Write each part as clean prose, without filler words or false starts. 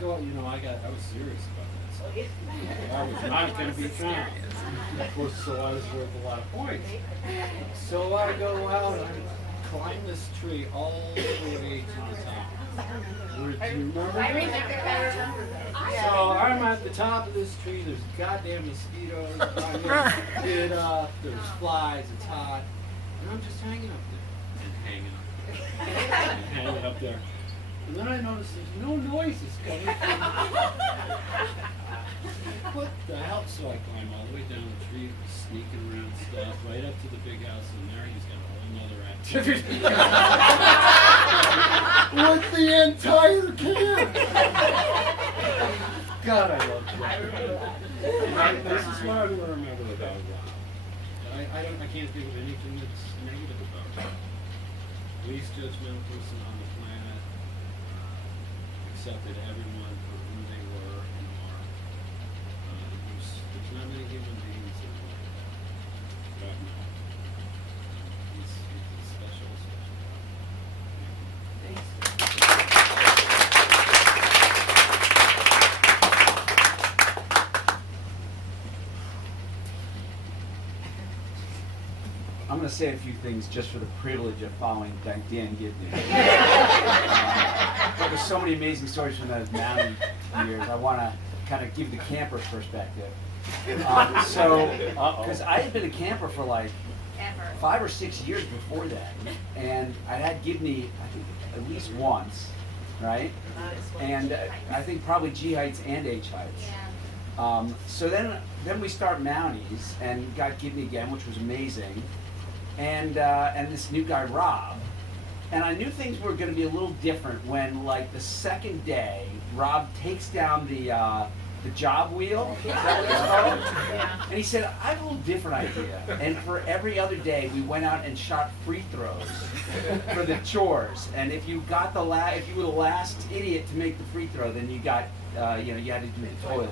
not go. You know, I was serious about this. I was not going to be found. Of course, so I was worth a lot of points. So I go out and climb this tree all the way to the top. Do you remember? I remember. So I'm at the top of this tree. There's goddamn mosquitoes. I'm getting bit up. There's flies. It's hot, and I'm just hanging up there and hanging up there and hanging up there. And then I notice there's no noises coming from what the hell? So I climb all the way down the tree, sneaking around stuff, right up to the big house, and there he's got a whole nother activity. With the entire camp! God, I love Jeff. This is what I'm going to remember about Rob. I can't think of anything that's negative about him. Least judgmental person on the planet. Accepted everyone for who they were and are. There's not many human beings that are like that. Right now. He's a special guy. Thanks. I'm going to say a few things just for the privilege of following Dan Gibney. There's so many amazing stories from those mountain years. I want to kind of give the camper's perspective. Because I had been a camper for like 5 or 6 years before that, and I had Gibney, I think, at least once, right? And I think probably G heights and H heights. So then we start Mounties and got Gibney again, which was amazing. And this new guy, Rob. And I knew things were going to be a little different when, like, the second day, Rob takes down the job wheel. Is that what it's called? Yeah. And he said, I have a little different idea. And for every other day, we went out and shot free throws for the chores. And if you got if you were the last idiot to make the free throw, then you got, you had to do the toilet.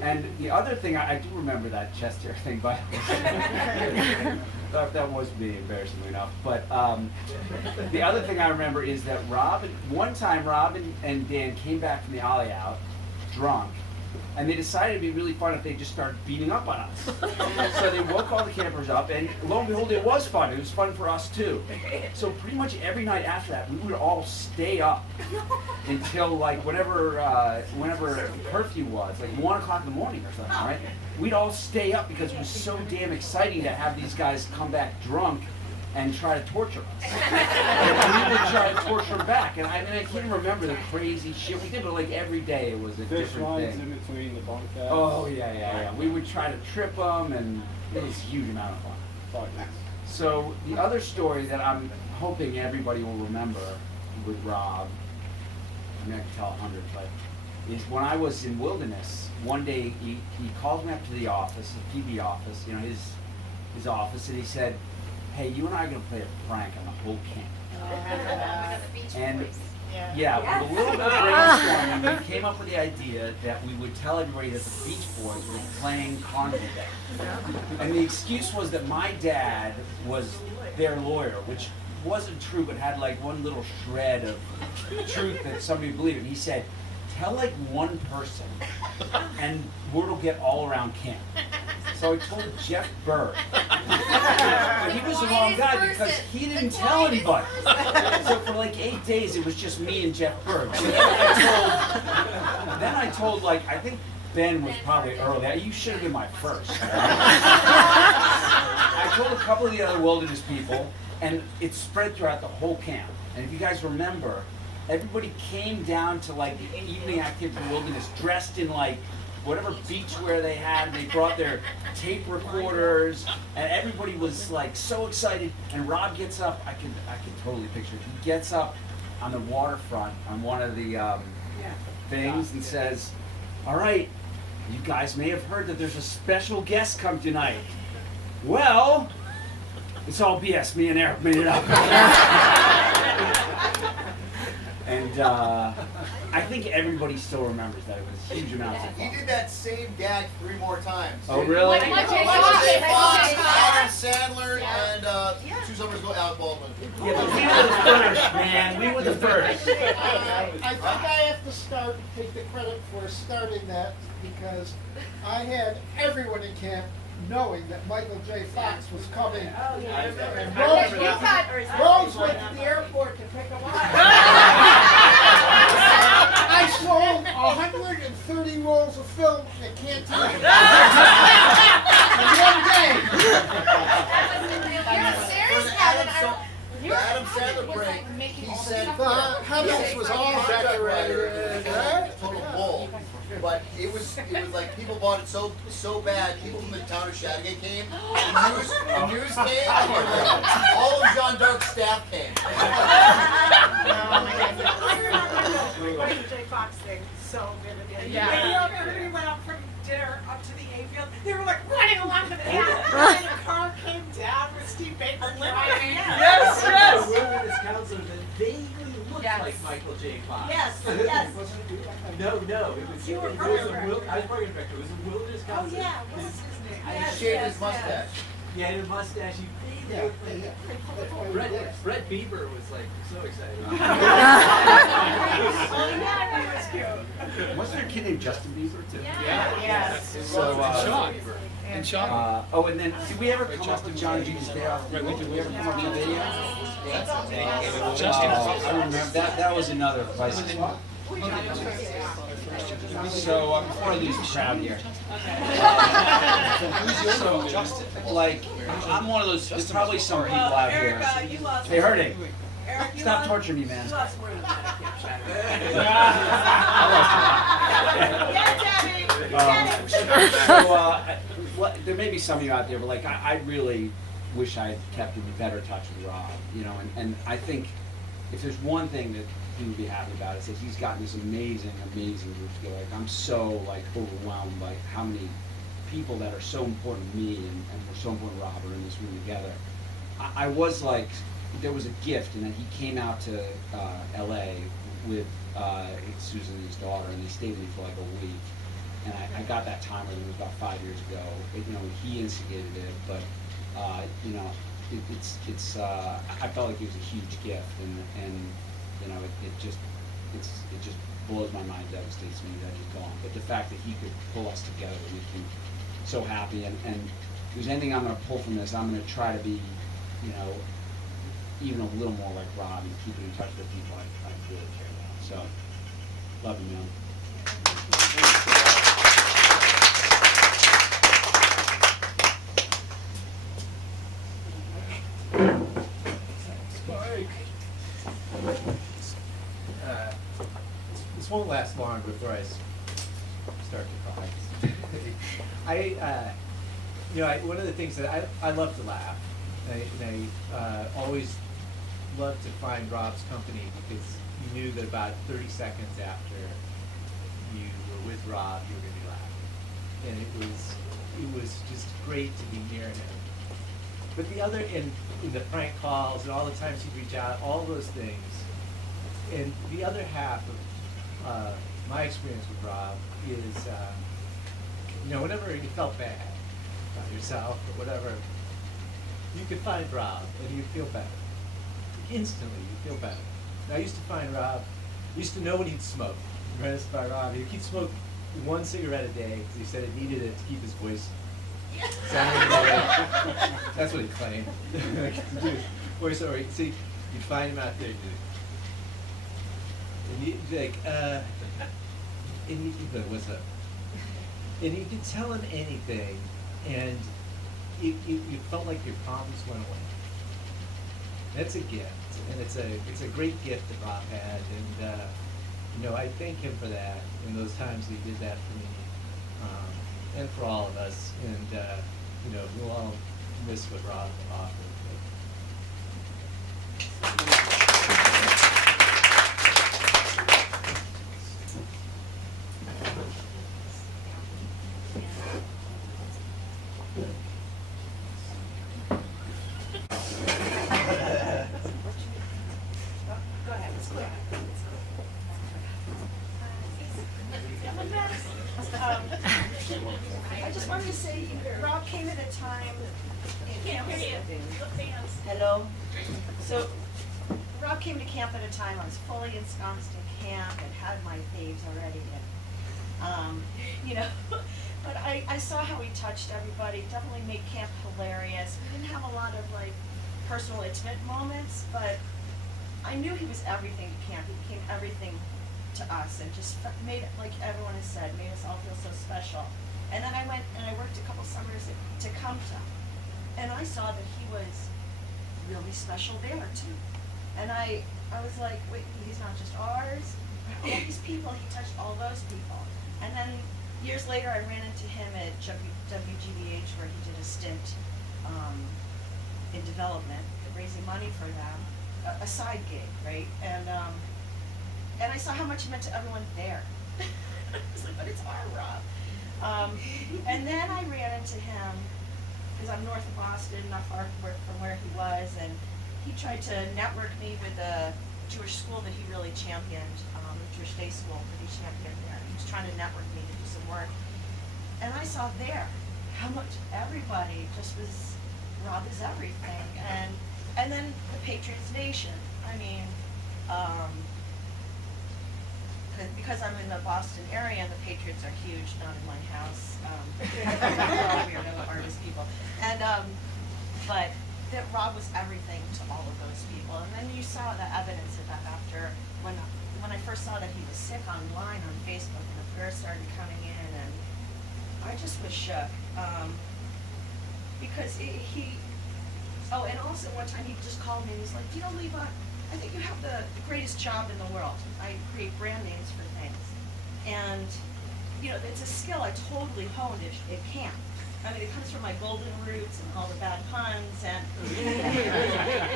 And the other thing, I do remember that chest hair thing, by the way. That was me, embarrassingly enough. But the other thing I remember is that one time Rob and Dan came back from the ollie out, drunk, and they decided it'd be really fun if they just started beating up on us. So they woke all the campers up, and lo and behold, it was fun. It was fun for us too. So pretty much every night after that, we would all stay up until like whenever curfew was, like 1 o'clock in the morning or something, right? We'd all stay up because it was so damn exciting to have these guys come back drunk and try to torture us. And we would try to torture them back. And I can't remember the crazy shit we did, but like every day it was a different thing. In between the bunk beds. Oh, yeah. We would try to trip them, and it was a huge amount of fun. So the other story that I'm hoping everybody will remember with Rob, I mean, I can tell 100, but is when I was in Wilderness, one day he called me up to the office, the PB office, his office, and he said, hey, you and I are going to play a prank on the whole camp. And with a little bit of brainstorming, we came up with the idea that we would tell everybody that the Beach Boys were playing Carnival Day. And the excuse was that my dad was their lawyer, which wasn't true, but had like one little shred of truth that somebody believed in. He said, tell like one person, and word will get all around camp. So I told Jeff Berg. But he was the wrong guy because he didn't tell anybody. So for like 8 days, it was just me and Jeff Berg. So then I told, like, I think Ben was probably early. You should have been my first. I told a couple of the other Wilderness people, and it spread throughout the whole camp. And if you guys remember, everybody came down to like the evening activity in the Wilderness dressed in like whatever beachwear they had, and they brought their tape recorders, and everybody was like so excited. And Rob gets up, I can totally picture it. He gets up on the waterfront on one of the things and says, all right, you guys may have heard that there's a special guest come tonight. Well, it's all BS. Me and Eric made it up. And I think everybody still remembers that. It was huge amounts of He fun. did that same gag 3 more times. Oh, really? Michael J. Fox, Adam Sandler, and 2 summers ago, Alec Baldwin. Yeah, but we were the first, man. We were the first. I think I have to take the credit for starting that because I had everyone in camp knowing that Michael J. Fox was coming. Oh, yeah. And Rose went to the airport to pick him up. I sold 130 rolls of film at Canteen. In 1 day. You're serious, The Adam Sandler break, he said The heavens was all decorated, right? total bull. But it was like people bought it so bad. People from the town of Chateaugay came. The news came. And all of Jean d'Arc's staff came. I remember the Michael J. Fox thing so vividly. Yeah. Everybody went up from dinner up to the A field. They were like running along the path. And a car came down with Steve Baker driving. Yes. The Wilderness Council that vaguely looked like Michael J. Fox. Yes. No, it was. You were I was program director. It was a Wilderness Oh Council. yeah, what was his name? He shaved his mustache. He had a mustache. He Brett Bieber was like so excited. Oh yeah, he was cute. Wasn't there a kid named Justin Bieber too? Yes. So, And Sean. and then did we ever come up with John G's Day Off? Did we ever come up with a video? I don't remember. That was another place. So before I lose the crowd here, so Justin, like I'm one of those. There's probably some people out here. You lost. Hey, hurting. Eric, you Stop lost- torturing me, man. You lost more than that. There may be some of you out there, but like I really wish I had kept in better touch with Rob, you know, and I think if there's one thing that he would be happy about is that he's gotten this amazing group together. Like I'm so like overwhelmed by how many people that are so important to me and were so important to Rob are in this room together. I was like, there was a gift in that he came out to LA with Susan and his daughter, and they stayed with me for like a week. And I got that time with him about 5 years ago. He instigated it, but it's I felt like it was a huge gift, and it just blows my mind, devastates me that he's gone. But the fact that he could pull us together makes me so happy. And if there's anything I'm going to pull from this, I'm going to try to be, even a little more like Rob and keeping in touch with people I really care about. So, love you, man. This won't last long before I start to cry. One of the things that I love to laugh, and I always loved to find Rob's company because you knew that about 30 seconds after you were with Rob, you were going to be laughing, and it was just great to be near him. But the other, in the prank calls and all the times he'd reach out, all those things, and the other half of my experience with Rob is, whenever you felt bad about yourself or whatever, you could find Rob and you'd feel better. Instantly, you'd feel better. And I used to find Rob, used to know when he'd smoke. Impressed by Rob. He'd smoke 1 cigarette a day because he said it needed it to keep his voice sounding better. That's what he claimed. Voice over. See, you'd find him out there. And he'd be like, and he'd be like, what's up? And you could tell him anything, and you felt like your problems went away. That's a gift, and it's a great gift that Rob had, and I thank him for that in those times that he did that for me, and for all of us, and we'll all miss what Rob offered. I just wanted to say, Rob came at a time. Can't hear you. The fans. Hello. So, Rob came to camp at a time I was fully ensconced in camp and had my faves already. And, you know, but I saw how he touched everybody. Definitely made camp hilarious. We didn't have a lot of like personal, intimate moments, but I knew he was everything to camp. He became everything to us, and just made, like everyone has said, made us all feel so special. And then I went and I worked a couple summers at Tecumseh, and I saw that he was really special there too. And I was like, wait, he's not just ours. All these people, he touched all those people. And then years later, I ran into him at WGBH, where he did a stint in development, raising money for them, a side gig, right? And I saw how much he meant to everyone there. I was like, but it's our Rob. And then I ran into him, because I'm north of Boston, not far from where he was, and he tried to network me with a Jewish school that he really championed, Jewish day school that he championed there. He was trying to network me to do some work. And I saw there how much everybody just was, Rob is everything. And then the Patriots Nation. I mean, because I'm in the Boston area and the Patriots are huge, not in my house. We're no artist people. And, but that Rob was everything to all of those people. And then you saw the evidence of that after, when I first saw that he was sick online on Facebook, and the prayers started coming in, and I just was shook. Because oh, and also one time he just called me and he's like, you know, Leva, I think you have the greatest job in the world. I create brand names for things. And, you know, it's a skill I totally honed at camp. I mean, it comes from my golden roots and all the bad puns and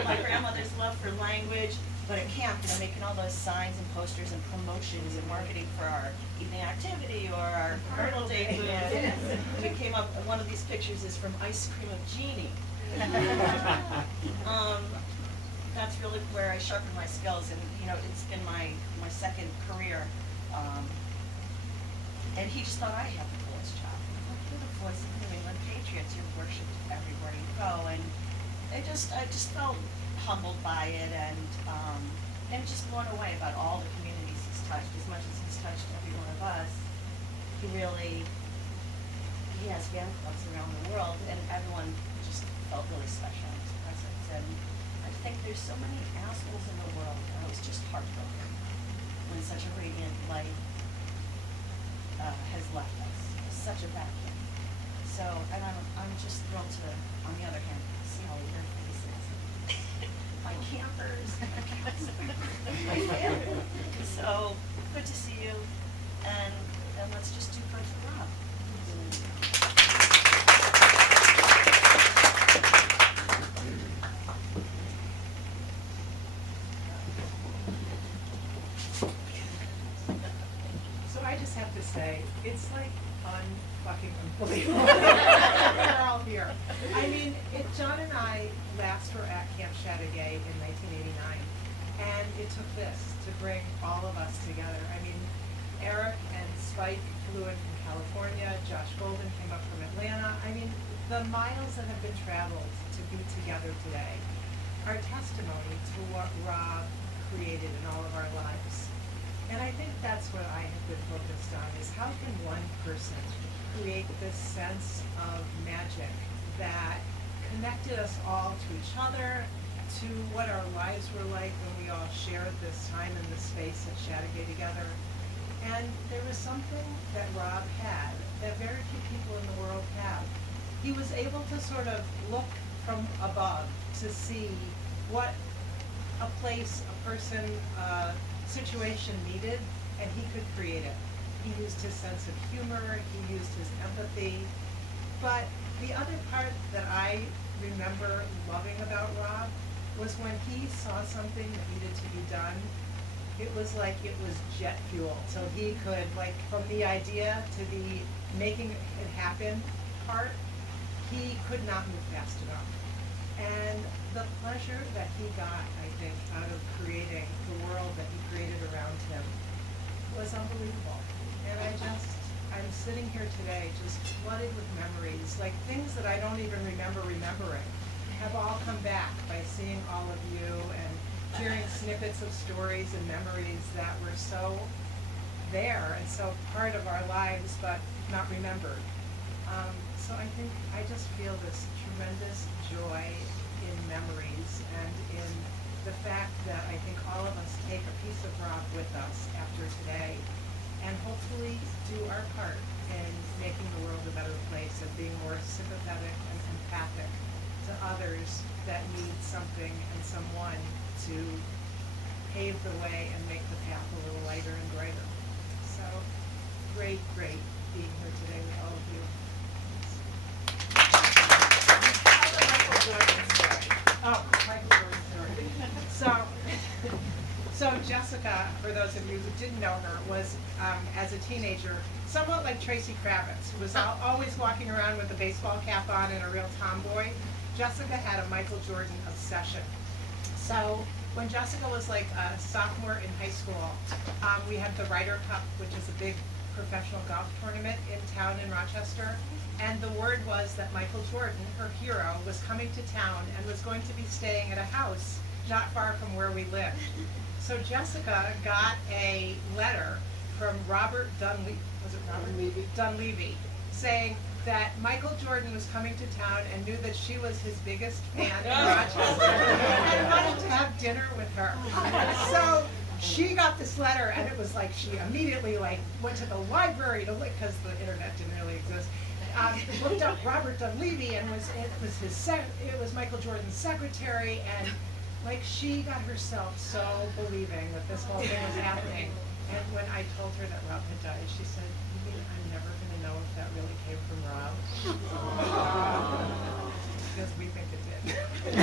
my grandmother's love for language. But at camp, you know, making all those signs and posters and promotions and marketing for our evening activity or our Colonel Day booth. We came up, one of these pictures is from Ice Cream of Genie. That's really where I sharpened my skills, and you know, it's been my second career. And he just thought I had the coolest job. Like, you're the voice of the New England Patriots. You're worshipped everywhere you go, and I just felt humbled by it, and just blown away about all the communities he's touched. As much as he's touched every one of us, he has fan clubs around the world, and everyone just felt really special in his presence. And I think there's so many assholes in the world, and I was just heartbroken when such a radiant light has left us. Such a vacuum. So, and I'm just thrilled to, on the other hand, see all of your faces. My campers, my family. So, good to see you, and let's just do good for Rob. So I just have to say, it's like unfucking unbelievable. We're all here. I mean, John and I last were at Camp Chateaugay in 1989, and it took this to bring all of us together. I mean, Eric and Spike flew in from California, Josh Golden came up from Atlanta. I mean, the miles that have been traveled to be together today are testimony to what Rob created in all of our lives. And I think that's what I have been focused on, is how can one person create this sense of magic that connected us all to each other, to what our lives were like when we all shared this time and this space at Chateaugay together. And there was something that Rob had that very few people in the world have. He was able to sort of look from above to see what a place, a person, situation needed, and he could create it. He used his sense of humor, he used his empathy. But the other part that I remember loving about Rob was when he saw something that needed to be done, it was like it was jet fuel. So he could, like, from the idea to the making it happen part, he could not move fast enough. And the pleasure that he got, I think, out of creating the world that he created around him was unbelievable. And I'm sitting here today just flooded with memories, like things that I don't even remember remembering, have all come back by seeing all of you and hearing snippets of stories and memories that were so there and so part of our lives, but not remembered. So I think I just feel this tremendous joy in memories and in the fact that I think all of us take a piece of Rob with us after today and hopefully do our part in making the world a better place and being more sympathetic and empathic to others that need something and someone to pave the way and make the path a little lighter and brighter. So great being here today with all of you. Oh, Michael Jordan story. So Jessica, for those of you who didn't know her, was as a teenager somewhat like Tracy Kravitz, who was always walking around with a baseball cap on and a real tomboy. Jessica had a Michael Jordan obsession. So when Jessica was like a sophomore in high school, we had the Ryder Cup, which is a big professional golf tournament in town in Rochester. And the word was that Michael Jordan, her hero, was coming to town and was going to be staying at a house not far from where we lived. So Jessica got a letter from Robert Dunleavy, was it Robert? Dunleavy, saying that Michael Jordan was coming to town and knew that she was his biggest fan in Rochester and wanted to have dinner with her. So she got this letter, and it was like she immediately went to the library to look, because the internet didn't really exist. Looked up Robert Dunleavy, and it was Michael Jordan's secretary, and she got herself so believing that this whole thing was happening. And when I told her that Rob had died, she said, "You mean I'm never going to know if that really came from Rob?" Because we think it did.